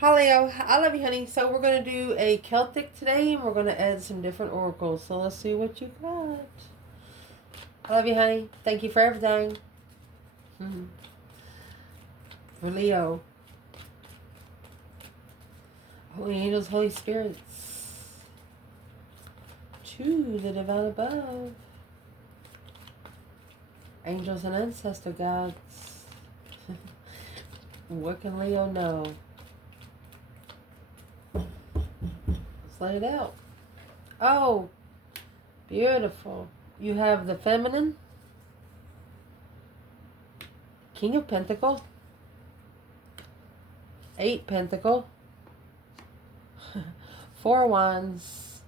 Hi Leo, I love you, honey. So we're gonna do a Celtic today, and we're gonna add some different oracles. So let's see what you got. I love you, honey. Thank you for everything. Mm-hmm. For Leo, holy angels, holy spirits, to the divine above, angels and ancestor gods. What can Leo know? Let's lay it out. Oh, beautiful. You have the feminine, King of Pentacles, 8 Pentacle, 4 Wands,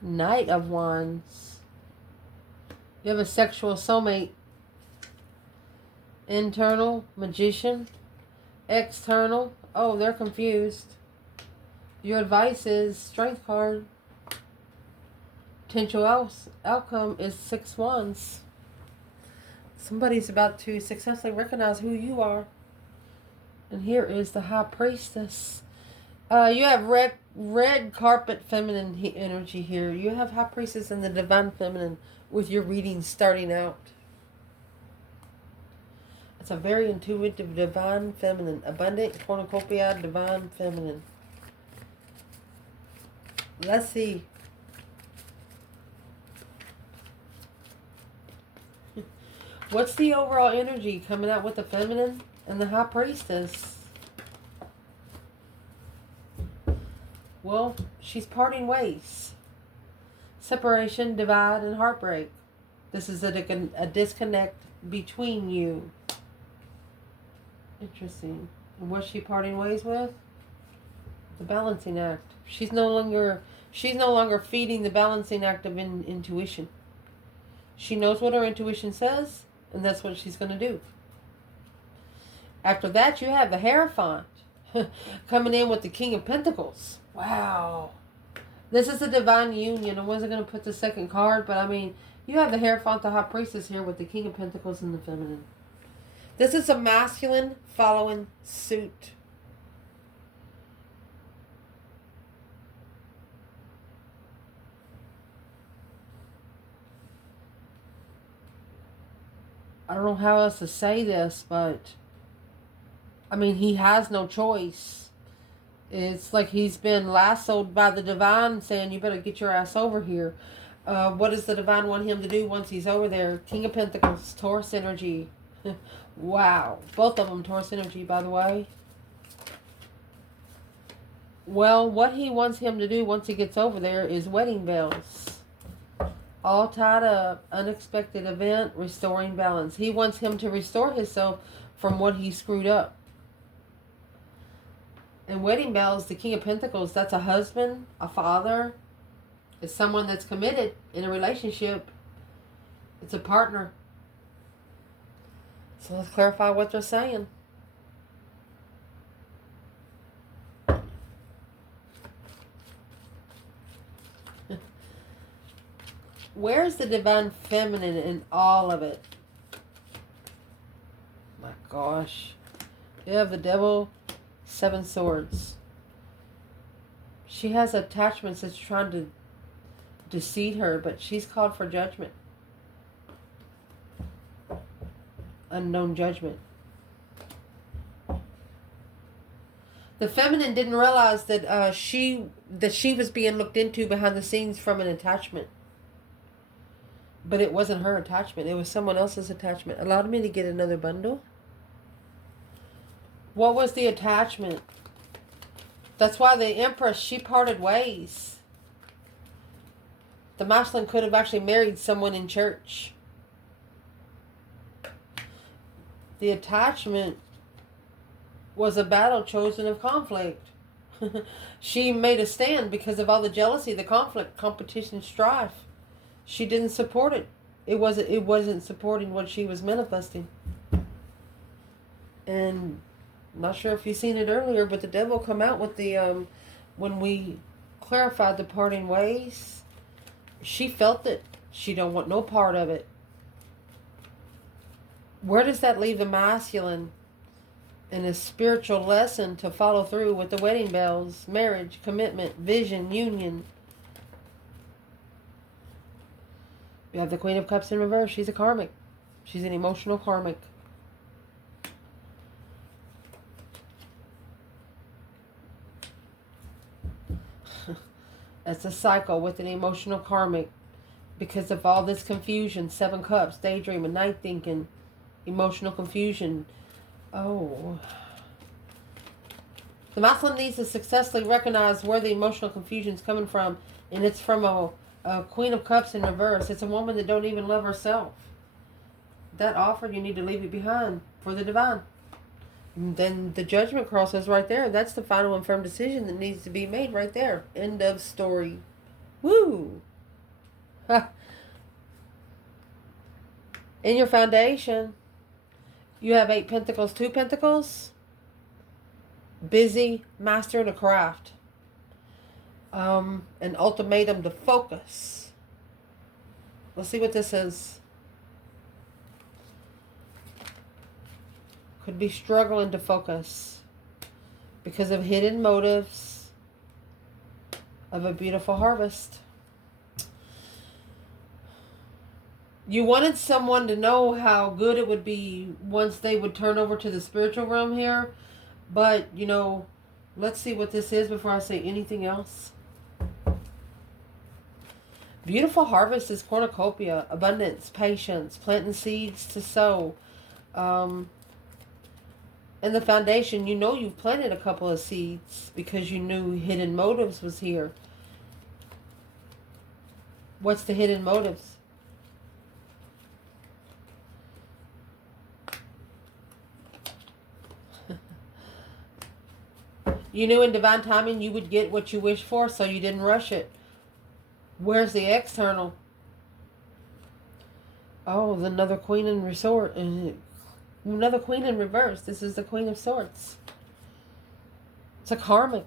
Knight of Wands. You have a sexual soulmate, internal, Magician, external. Oh, they're confused. Your advice is Strength card. Potential outcome is 6 Wands. Somebody's about to successfully recognize who you are. And here is the High Priestess. You have red carpet feminine energy here. You have High Priestess and the Divine Feminine with your reading starting out. It's a very intuitive Divine Feminine. Abundant cornucopia Divine Feminine. Let's see. What's the overall energy coming out with the feminine and the High Priestess? Well, she's parting ways. Separation, divide, and heartbreak. This is a disconnect between you. Interesting. And what's she parting ways with? The balancing act. She's no longer feeding the balancing act of intuition. She knows what her intuition says, and that's what she's going to do. After that, you have the Hierophant coming in with the King of Pentacles. Wow. This is a divine union. I wasn't going to put the second card, but I mean, you have the Hierophant, the High Priestess here with the King of Pentacles and the Feminine. This is a masculine following suit. I don't know how else to say this, but I mean, he has no choice. It's like he's been lassoed by the divine saying, you better get your ass over here. What does the divine want him to do once he's over there? King of Pentacles, Taurus energy. Wow. Both of them Taurus energy, by the way. Well, what he wants him to do once he gets over there is wedding bells. All tied up, unexpected event, restoring balance. He wants him to restore himself from what he screwed up. And wedding bells, the King of Pentacles, that's a husband, a father. It's someone that's committed in a relationship. It's a partner. So let's clarify what they're saying. Where's the divine feminine in all of it? My gosh. You have the devil, 7 swords. She has attachments that's trying to deceive her, but she's called for judgment. Unknown judgment. The feminine didn't realize that she was being looked into behind the scenes from an attachment. But it wasn't her attachment. It was someone else's attachment. Allowed me to get another bundle. What was the attachment? That's why the Empress, she parted ways. The masculine could have actually married someone in church. The attachment was a battle chosen of conflict. She made a stand because of all the jealousy, the conflict, competition, strife. She didn't support it. It wasn't supporting what she was manifesting. And I'm not sure if you've seen it earlier, but the devil come out with the when we clarified the parting ways, she felt it. She don't want no part of it. Where does that leave the masculine? And a spiritual lesson to follow through with the wedding bells, marriage, commitment, vision, union. You have the Queen of Cups in reverse. She's a karmic. She's an emotional karmic. That's a cycle with an emotional karmic. Because of all this confusion, 7 cups, daydreaming, night thinking, emotional confusion. Oh. The masculine needs to successfully recognize where the emotional confusion is coming from. And it's from a Queen of Cups in reverse. It's a woman that don't even love herself. That offer, you need to leave it behind for the divine. And then the judgment cross is right there. That's the final and firm decision that needs to be made right there. End of story. Woo! In your foundation, you have 8 pentacles, 2 pentacles. Busy, mastering a craft. An ultimatum to focus. Let's see what this is. Could be struggling to focus because of hidden motives of a beautiful harvest. You wanted someone to know how good it would be once they would turn over to the spiritual realm here. But, you know, let's see what this is before I say anything else. Beautiful harvest is cornucopia, abundance, patience, planting seeds to sow. In the foundation, you know you've planted a couple of seeds because you knew hidden motives was here. What's the hidden motives? You knew in divine timing you would get what you wished for, so you didn't rush it. Where's the external? Oh, another queen in resort. Another queen in reverse. This is the Queen of Swords. It's a karmic.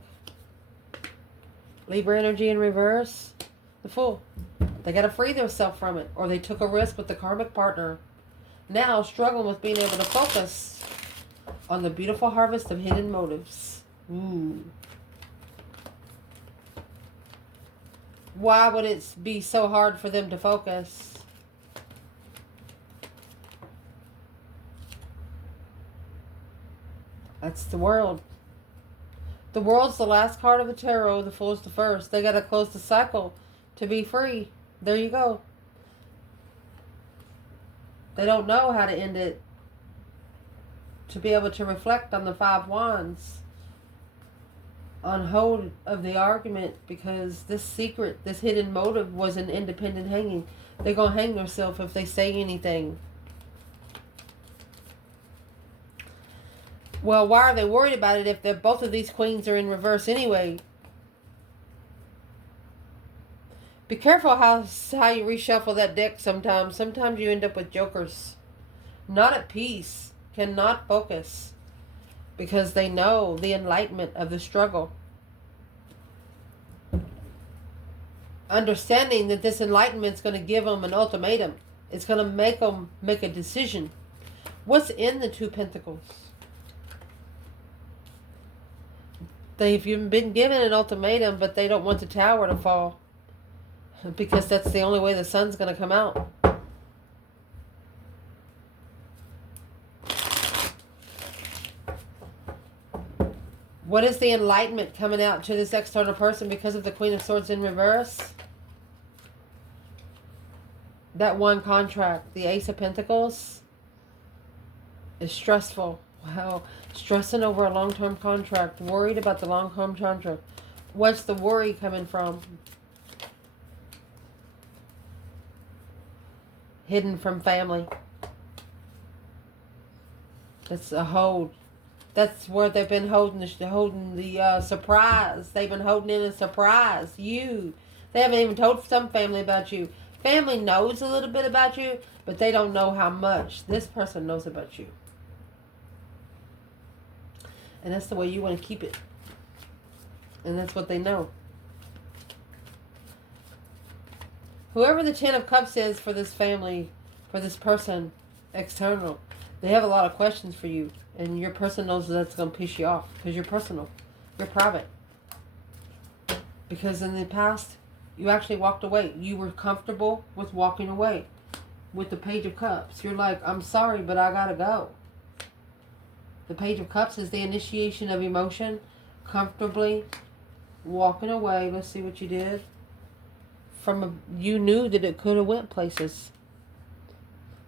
Libra energy in reverse. The Fool. They got to free themselves from it, or they took a risk with the karmic partner. Now struggling with being able to focus on the beautiful harvest of hidden motives. Why would it be so hard for them to focus? That's the World. The World's the last card of the tarot. The Fool's the first. They got to close the cycle to be free. There you go. They don't know how to end it. To be able to reflect on the 5 wands. On hold of the argument, because this secret, this hidden motive was an independent hanging. They're going to hang themselves if they say anything. Well, why are they worried about it if both of these queens are in reverse anyway? Be careful how you reshuffle that deck sometimes. Sometimes you end up with jokers. Not at peace. Cannot focus. Because they know the enlightenment of the struggle. Understanding that this enlightenment is going to give them an ultimatum. It's going to make them make a decision. What's in the 2 pentacles? They've been given an ultimatum, but they don't want the tower to fall. Because that's the only way the sun's going to come out. What is the enlightenment coming out to this external person because of the Queen of Swords in reverse? That one contract, the Ace of Pentacles, is stressful. Wow. Stressing over a long-term contract. Worried about the long-term contract. What's the worry coming from? Hidden from family. It's a hold. That's where they've been holding the surprise. They've been holding in a surprise. You. They haven't even told some family about you. Family knows a little bit about you, but they don't know how much this person knows about you. And that's the way you want to keep it. And that's what they know. Whoever the 10 of Cups is for this family, for this person, external, they have a lot of questions for you. And your person knows that's going to piss you off because you're personal. You're private. Because in the past, you actually walked away. You were comfortable with walking away. With the Page of Cups, you're like, I'm sorry, but I gotta go. The Page of Cups is the initiation of emotion. Comfortably walking away. Let's see what you did. You knew that it could have went places.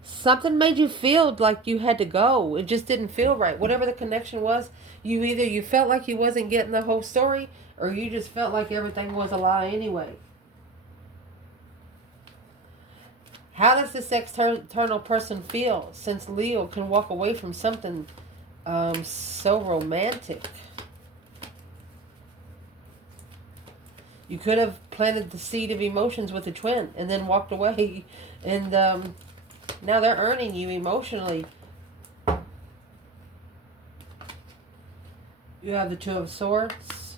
Something made you feel like you had to go. It just didn't feel right. Whatever the connection was, you felt like you wasn't getting the whole story, or you just felt like everything was a lie anyway. How does this external person feel since Leo can walk away from something so romantic? You could have planted the seed of emotions with the twin and then walked away. And now they're earning you emotionally. You have the Two of Swords.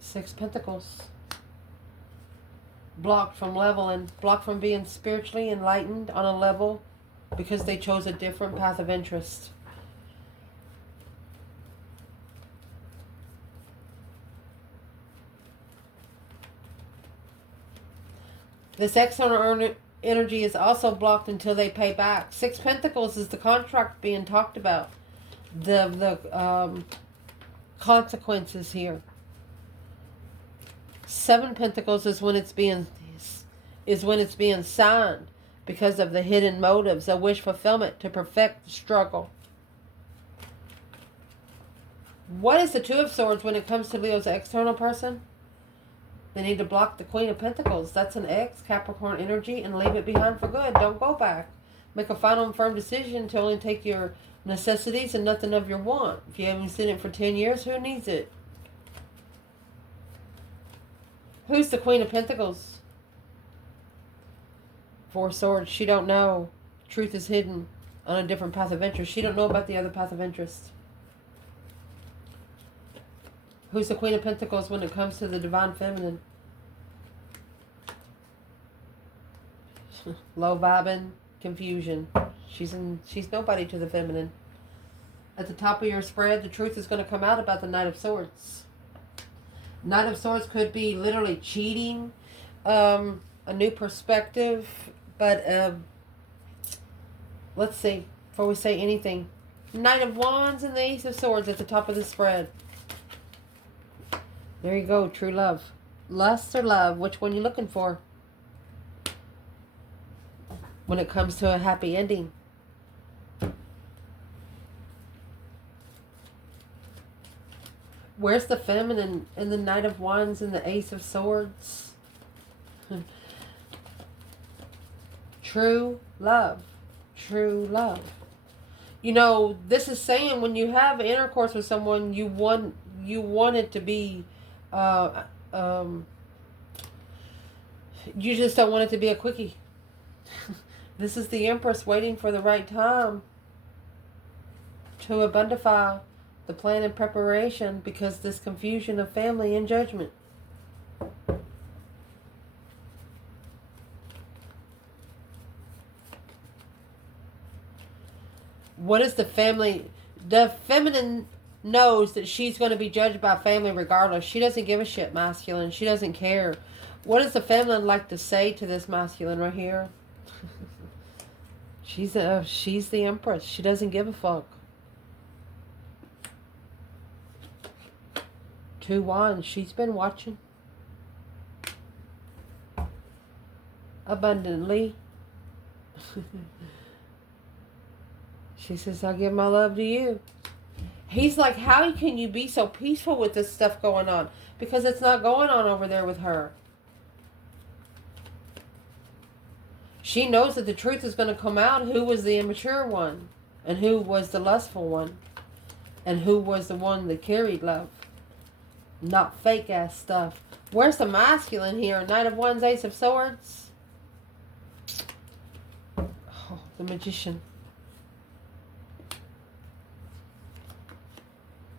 Six Pentacles. Blocked from leveling, blocked from being spiritually enlightened on a level because they chose a different path of interest. This external energy is also blocked until they pay back. Six Pentacles is the contract being talked about. The consequences here. Seven Pentacles is when it's being signed because of the hidden motives, a wish fulfillment to perfect the struggle. What is the Two of Swords when it comes to Leo's external person? They need to block the Queen of Pentacles. That's an ex Capricorn energy and leave it behind for good. Don't go back. Make a final and firm decision to only take your necessities and nothing of your want. If you haven't seen it for 10 years, who needs it? Who's the Queen of Pentacles? Four Swords. She don't know. Truth is hidden on a different path of interest. She don't know about the other path of interest. Who's the Queen of Pentacles when it comes to the Divine Feminine? Low vibing, confusion. She's nobody to the feminine. At the top of your spread, the truth is going to come out about the Knight of Swords. Knight of Swords could be literally cheating, a new perspective, but let's see, before we say anything. Knight of Wands and the Ace of Swords at the top of the spread. There you go, true love. Lust or love, which one you looking for? When it comes to a happy ending. Where's the feminine in the Knight of Wands and the Ace of Swords? True love. True love. You know, this is saying when you have intercourse with someone, you want it to be, you just don't want it to be a quickie. This is the Empress waiting for the right time to abundify the plan and preparation, because this confusion of family and judgment. What is the family? The feminine knows that she's going to be judged by family regardless. She doesn't give a shit, masculine. She doesn't care. What does the feminine like to say to this masculine right here? She's the Empress. She doesn't give a fuck. Two Wands. She's been watching. Abundantly. She says, I give my love to you. He's like, how can you be so peaceful with this stuff going on? Because it's not going on over there with her. She knows that the truth is going to come out. Who was the immature one? And who was the lustful one? And who was the one that carried love? Not fake ass stuff. Where's the masculine here? Knight of Wands, Ace of Swords. Oh, the Magician.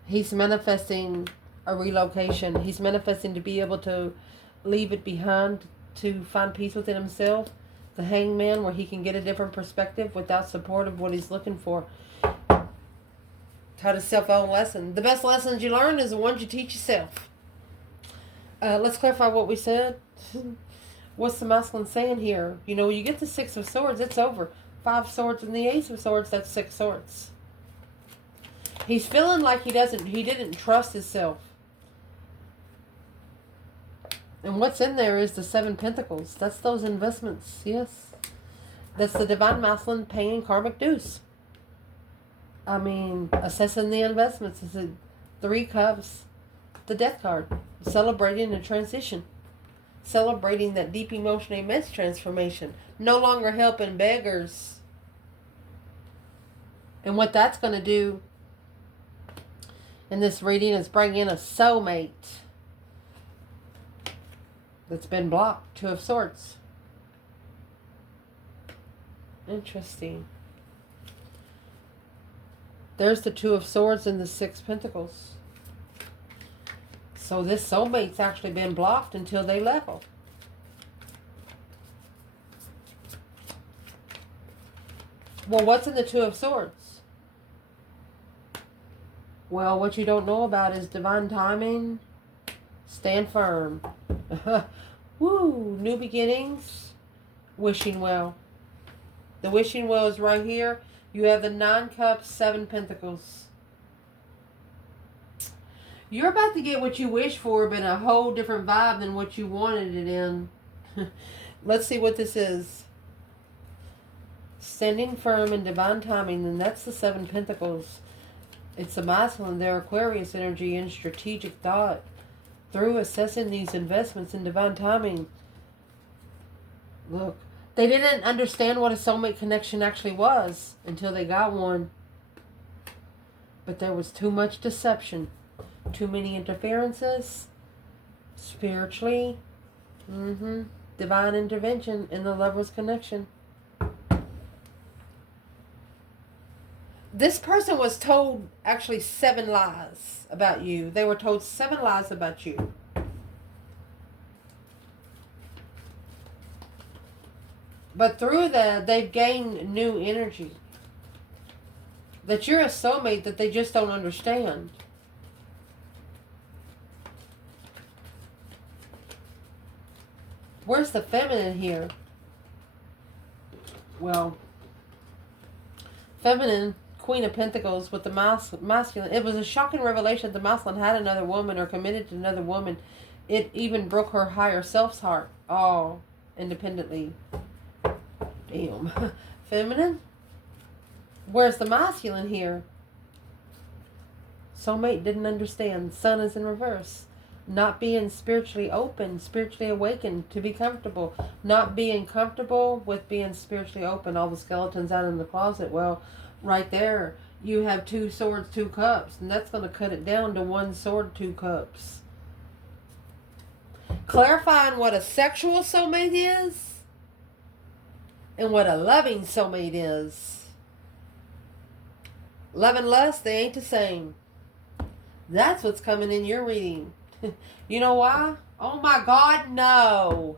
He's manifesting a relocation. He's manifesting to be able to leave it behind, to find peace within himself. The Hangman, where he can get a different perspective without support of what he's looking for. Taught a self-own lesson. The best lessons you learn is the ones you teach yourself. Let's clarify what we said. What's the masculine saying here? You know, you get the 6 of Swords, it's over. 5 swords and the Ace of Swords, that's 6 swords. He's feeling like he didn't trust himself. And what's in there is the 7 Pentacles. That's those investments, yes. That's the divine masculine paying karmic dues. I mean, assessing the investments is the 3 Cups, the Death card. Celebrating the transition. Celebrating that deep emotional immense transformation. No longer helping beggars. And what that's going to do in this reading is bring in a soulmate that's been blocked. 2 of Swords. Interesting. There's the 2 of Swords and the 6 Pentacles. So this soulmate's actually been blocked until they level. Well, what's in the 2 of Swords? Well, what you don't know about is divine timing. Stand firm. Woo! New beginnings. Wishing well. The wishing well is right here. You have the 9 Cups, 7 Pentacles. You're about to get what you wish for, but in a whole different vibe than what you wanted it in. Let's see what this is. Standing firm in divine timing, and that's the 7 Pentacles. It's the masculine, their Aquarius energy and strategic thought. Through assessing these investments in divine timing. Look, they didn't understand what a soulmate connection actually was until they got one. But there was too much deception. Too many interferences. Spiritually. Divine intervention in the lover's connection. This person was told actually 7 lies about you. They were told 7 lies about you. But through that, they've gained new energy. That you're a soulmate that they just don't understand. Where's the feminine here? Well, feminine, Queen of Pentacles with the masculine. It was a shocking revelation that the masculine had another woman or committed to another woman. It even broke her higher self's heart. All independently. Damn. Feminine? Where's the masculine here? Soulmate didn't understand. Sun is in reverse. Not being spiritually open, spiritually awakened to be comfortable. Not being comfortable with being spiritually open. All the skeletons out in the closet. Well, right there, you have 2 swords, 2 cups. And that's going to cut it down to 1 sword, 2 cups. Clarifying what a sexual soulmate is. And what a loving soulmate is. Love and lust, they ain't the same. That's what's coming in your reading. You know why? Oh my God, no.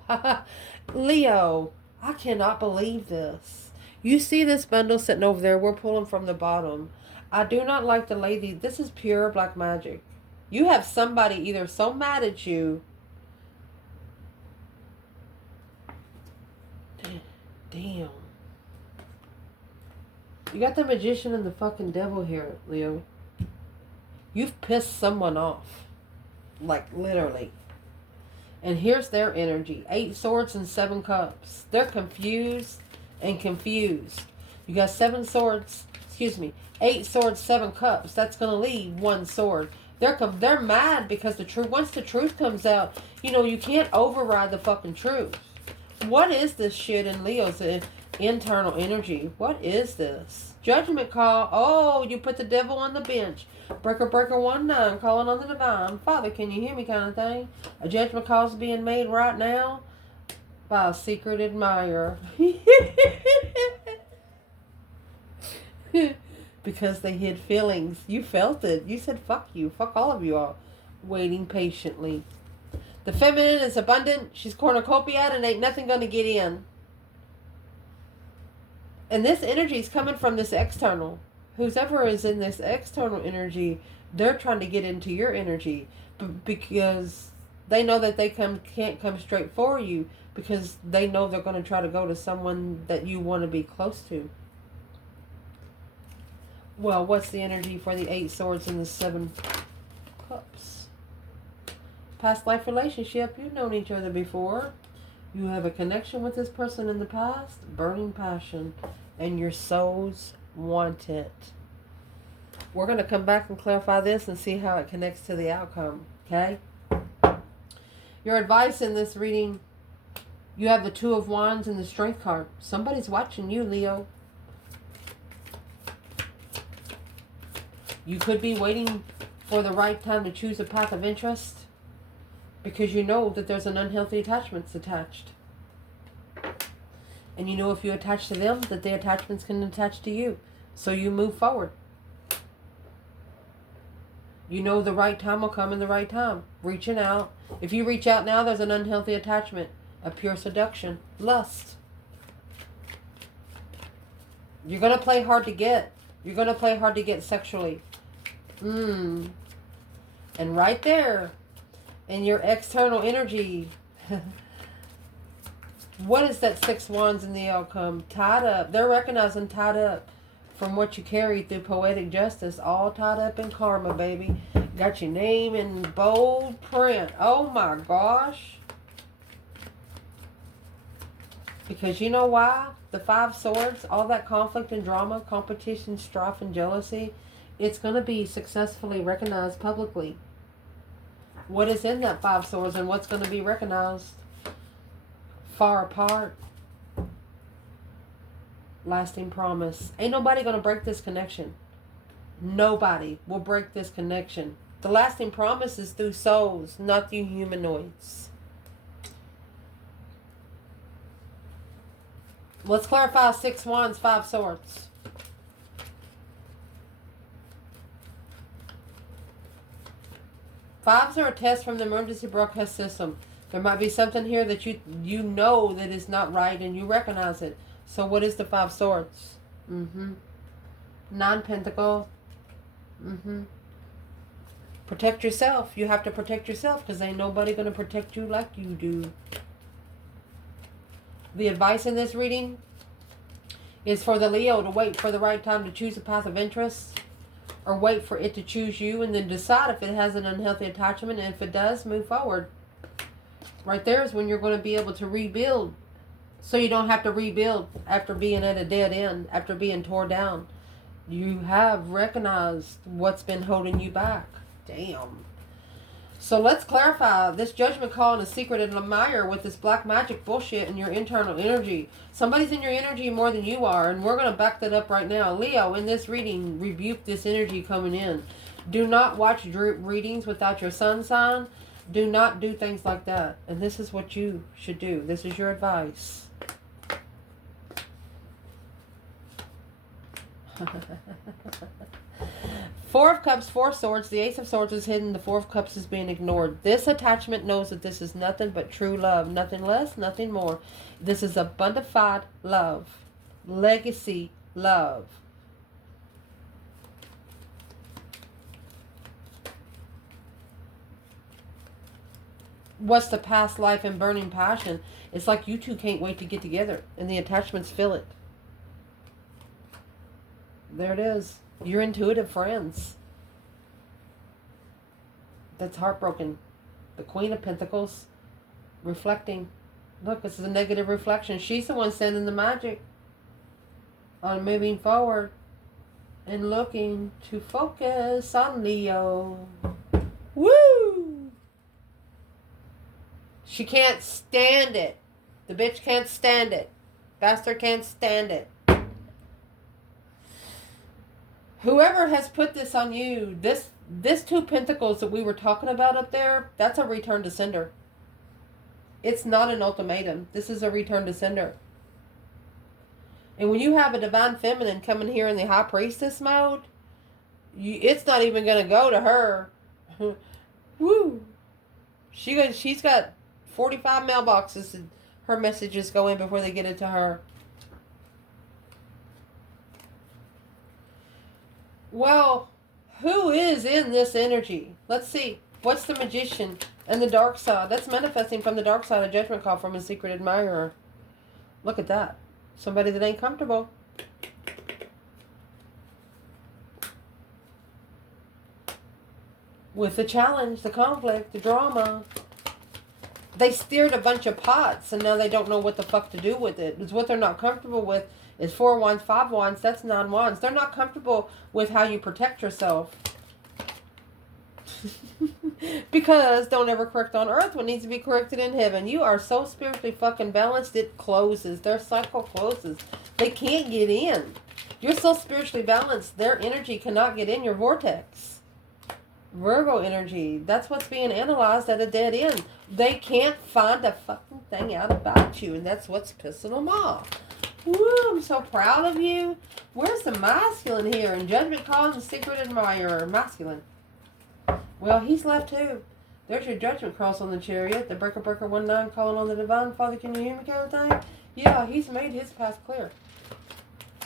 Leo, I cannot believe this. You see this bundle sitting over there? We're pulling from the bottom. I do not like the lady. This is pure black magic. You have somebody either so mad at you. Damn. You got the Magician and the fucking Devil here, Leo. You've pissed someone off. Like, literally. And here's their energy. 8 swords and 7 cups. They're confused and confused. You got 7 swords. Excuse me. 8 swords, 7 cups. That's going to leave 1 sword. They're mad because the truth. Once the truth comes out, you know, you can't override the fucking truth. What is this shit in Leo's internal energy? What is this? Judgment call. Oh, you put the devil on the bench. Breaker, breaker, 1-9, calling on the divine. Father, can you hear me kind of thing? A judgment call is being made right now by a secret admirer. Because they hid feelings. You felt it. You said, fuck you. Fuck all of you all. Waiting patiently. The feminine is abundant. She's cornucopia and ain't nothing going to get in. And this energy is coming from this external. Whoever is in this external energy, they're trying to get into your energy because they know that they can't come straight for you because they know they're going to try to go to someone that you want to be close to. Well, what's the energy for the 8 swords and the 7 cups? Past life relationship. You've known each other before. You have a connection with this person in the past. Burning passion. And your souls want it. We're going to come back and clarify this and see how it connects to the outcome. Okay? Your advice in this reading. You have the 2 of Wands and the Strength card. Somebody's watching you, Leo. You could be waiting for the right time to choose a path of interest because you know that there's an unhealthy attachment attached. And you know if you attach to them, that the attachments can attach to you. So you move forward. You know the right time will come in the right time. Reaching out. If you reach out now, there's an unhealthy attachment. A pure seduction. Lust. You're going to play hard to get. You're going to play hard to get sexually. And right there, in your external energy, what is that 6 wands in the outcome? Tied up. They're recognizing tied up from what you carry through poetic justice. All tied up in karma, baby. Got your name in bold print. Oh my gosh. Because you know why? The 5 swords, all that conflict and drama, competition, strife, and jealousy, it's going to be successfully recognized publicly. What is in that 5 swords and what's going to be recognized? Far apart. Lasting promise. Ain't nobody going to break this connection. Nobody will break this connection. The lasting promise is through souls, not through humanoids. Let's clarify 6 wands, 5 swords. Fives are a test from the emergency broadcast system. There might be something here that you know that is not right and you recognize it. So what is the 5 swords? 9 pentacle. Protect yourself. You have to protect yourself because ain't nobody going to protect you like you do. The advice in this reading is for the Leo to wait for the right time to choose a path of interest. Or wait for it to choose you and then decide if it has an unhealthy attachment. And if it does, move forward. Right there is when you're going to be able to rebuild. So you don't have to rebuild after being at a dead end, after being torn down. You have recognized what's been holding you back. Damn. So let's clarify this judgment call and a secret admirer with this black magic bullshit in your internal energy. Somebody's in your energy more than you are, and we're going to back that up right now. Leo, in this reading, rebuke this energy coming in. Do not watch readings without your sun sign. Do not do things like that. And this is what you should do. This is your advice. Four of Cups, 4 swords. The Ace of Swords is hidden. The 4 of Cups is being ignored. This attachment knows that this is nothing but true love. Nothing less, nothing more. This is a bona fide love. Legacy love. What's the past life and burning passion? It's like you two can't wait to get together. And the attachments feel it. There it is. You're intuitive friends. That's heartbroken. The Queen of Pentacles reflecting. Look, this is a negative reflection. She's the one sending the magic on moving forward and looking to focus on Leo. Woo! She can't stand it. The bitch can't stand it. Bastard can't stand it. Whoever has put this on you, this 2 pentacles that we were talking about up there, that's a return to sender. It's not an ultimatum. This is a return to sender. And when you have a divine feminine coming here in the high priestess mode, it's not even going to go to her. Woo! She's got 45 mailboxes and her messages go in before they get it to her. Well, who is in this energy? Let's see. What's the magician and the dark side? That's manifesting from the dark side, a judgment call from a secret admirer. Look at that. Somebody that ain't comfortable. With the challenge, the conflict, the drama. They steered a bunch of pots and now they don't know what the fuck to do with it. It's what they're not comfortable with is 4 wands, 5 wands, that's 9 wands. They're not comfortable with how you protect yourself. Because don't ever correct on earth what needs to be corrected in heaven. You are so spiritually fucking balanced, it closes. Their cycle closes. They can't get in. You're so spiritually balanced, their energy cannot get in your vortex. Virgo energy, that's what's being analyzed at a dead end. They can't find a fucking thing out about you, and that's what's pissing them off. Woo, I'm so proud of you. Where's the masculine here? And judgment call and secret admirer. Masculine. Well, he's left too. There's your judgment cross on the chariot. The breaker 19 calling on the divine. Father, can you hear me kind of thing? Yeah, he's made his path clear.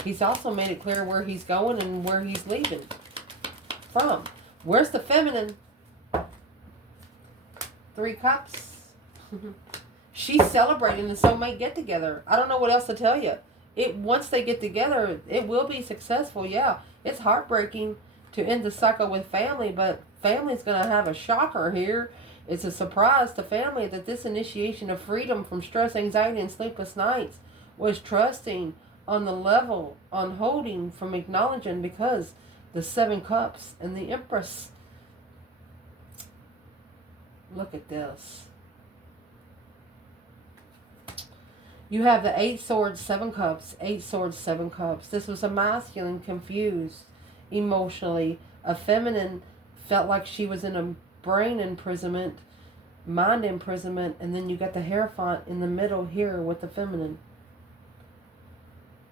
He's also made it clear where he's going and where he's leaving from. Where's the feminine? 3 cups. She's celebrating the soulmate get together. I don't know what else to tell you. Once they get together, it will be successful. Yeah, it's heartbreaking to end the cycle with family, but family's going to have a shocker here. It's a surprise to family that this initiation of freedom from stress, anxiety, and sleepless nights was trusting on the level, on holding from acknowledging, because the 7 cups and the Empress. Look at this. You have the 8 swords, 7 cups, 8 swords, 7 cups. This was a masculine, confused, emotionally. A feminine felt like she was in a brain imprisonment, mind imprisonment, and then you got the Hierophant in the middle here with the feminine.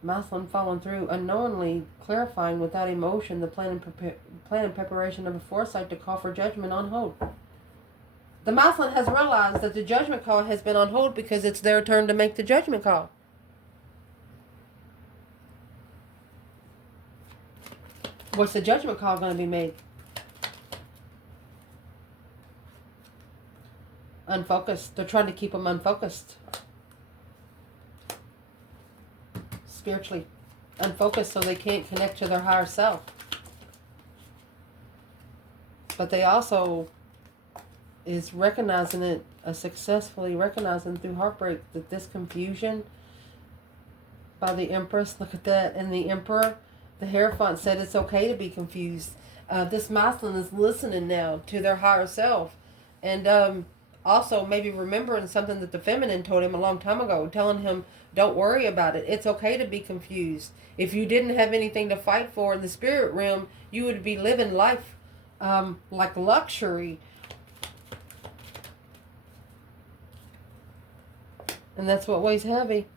Masculine following through, unknowingly clarifying without emotion the plan and preparation of a foresight to call for judgment on hold. The masculine has realized that the judgment call has been on hold because it's their turn to make the judgment call. What's the judgment call going to be made? Unfocused. They're trying to keep them unfocused. Spiritually unfocused so they can't connect to their higher self. But they also is recognizing it, successfully recognizing through heartbreak that this confusion by the Empress, look at that, and the Emperor, the Hierophant said it's okay to be confused. This masculine is listening now to their higher self, and also maybe remembering something that the feminine told him a long time ago, telling him, don't worry about it. It's okay to be confused. If you didn't have anything to fight for in the spirit realm, you would be living life like luxury. And that's what weighs heavy.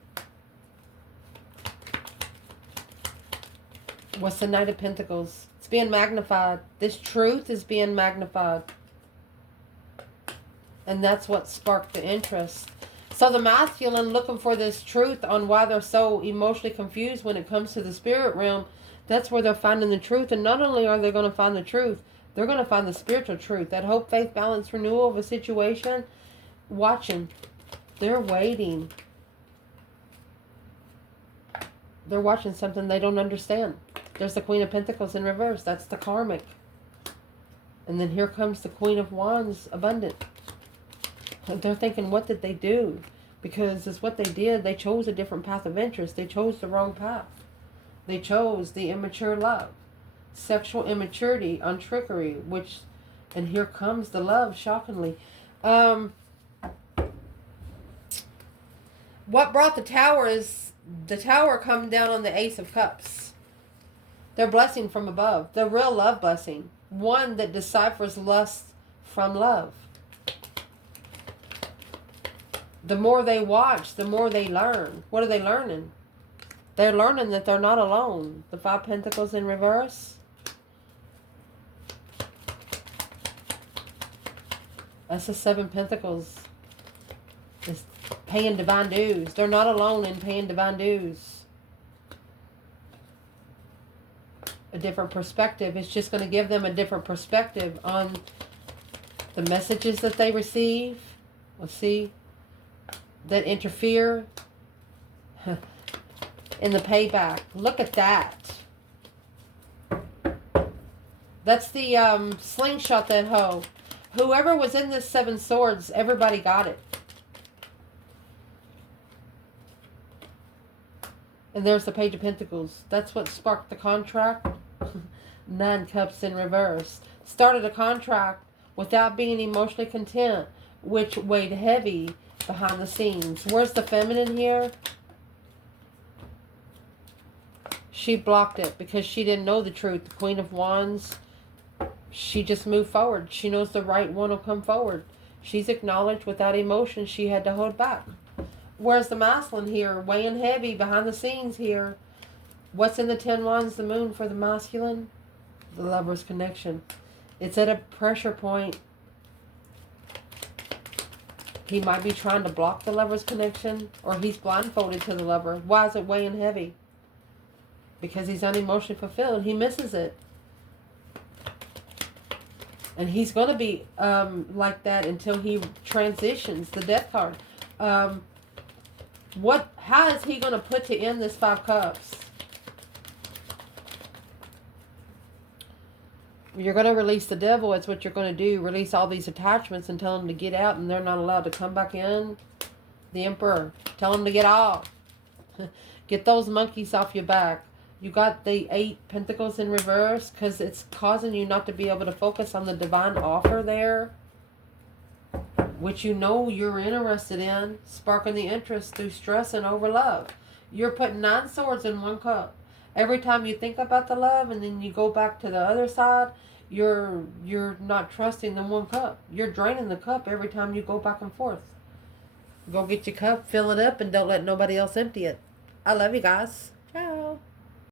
What's the Knight of Pentacles? It's being magnified. This truth is being magnified. And that's what sparked the interest. So the masculine looking for this truth on why they're so emotionally confused when it comes to the spirit realm, that's where they're finding the truth. And not only are they going to find the truth, they're going to find the spiritual truth. That hope, faith, balance, renewal of a situation. Watching. They're waiting. They're watching something they don't understand. There's the Queen of Pentacles in reverse. That's the karmic. And then here comes the Queen of Wands, abundant. They're thinking, what did they do? Because it's what they did. They chose a different path of interest. They chose the wrong path. They chose the immature love. Sexual immaturity on trickery, which, and here comes the love, shockingly. What brought the Tower is the Tower coming down on the Ace of Cups. Their blessing from above. The real love blessing. One that deciphers lust from love. The more they watch, the more they learn. What are they learning? They're learning that they're not alone. The 5 Pentacles in reverse. That's the 7 Pentacles. It's paying divine dues. They're not alone in paying divine dues. different perspective. It's just going to give them a different perspective on the messages that they receive. Let's see. That interfere in the payback. Look at that. That's the slingshot that hoe. Whoever was in this Seven Swords, everybody got it. And there's the Page of Pentacles. That's what sparked the contract. 9 Cups in reverse. Started a contract without being emotionally content, which weighed heavy behind the scenes. Where's the feminine here? She blocked it because she didn't know the truth. The Queen of Wands, she just moved forward. She knows the right one will come forward. She's acknowledged without emotion she had to hold back. Where's the masculine here? Weighing heavy behind the scenes here. What's in the 10 Wands, the moon for the masculine? The Lover's connection. It's at a pressure point. He might be trying to block the Lover's connection, or he's blindfolded to the Lover. Why is it weighing heavy? Because he's unemotionally fulfilled. He misses it. And he's going to be like that until he transitions. The Death card. How is he going to put to end this 5 Cups? You're going to release the devil. It's what you're going to do. Release all these attachments and tell them to get out, and they're not allowed to come back in. The Emperor. Tell them to get off. Get those monkeys off your back. You got the 8 Pentacles in reverse because it's causing you not to be able to focus on the divine offer there, which you know you're interested in, sparking the interest through stress and over love. You're putting 9 swords in 1 cup. Every time you think about the love and then you go back to the other side, you're not trusting the 1 cup. You're draining the cup every time you go back and forth. Go get your cup, fill it up, and don't let nobody else empty it. I love you guys.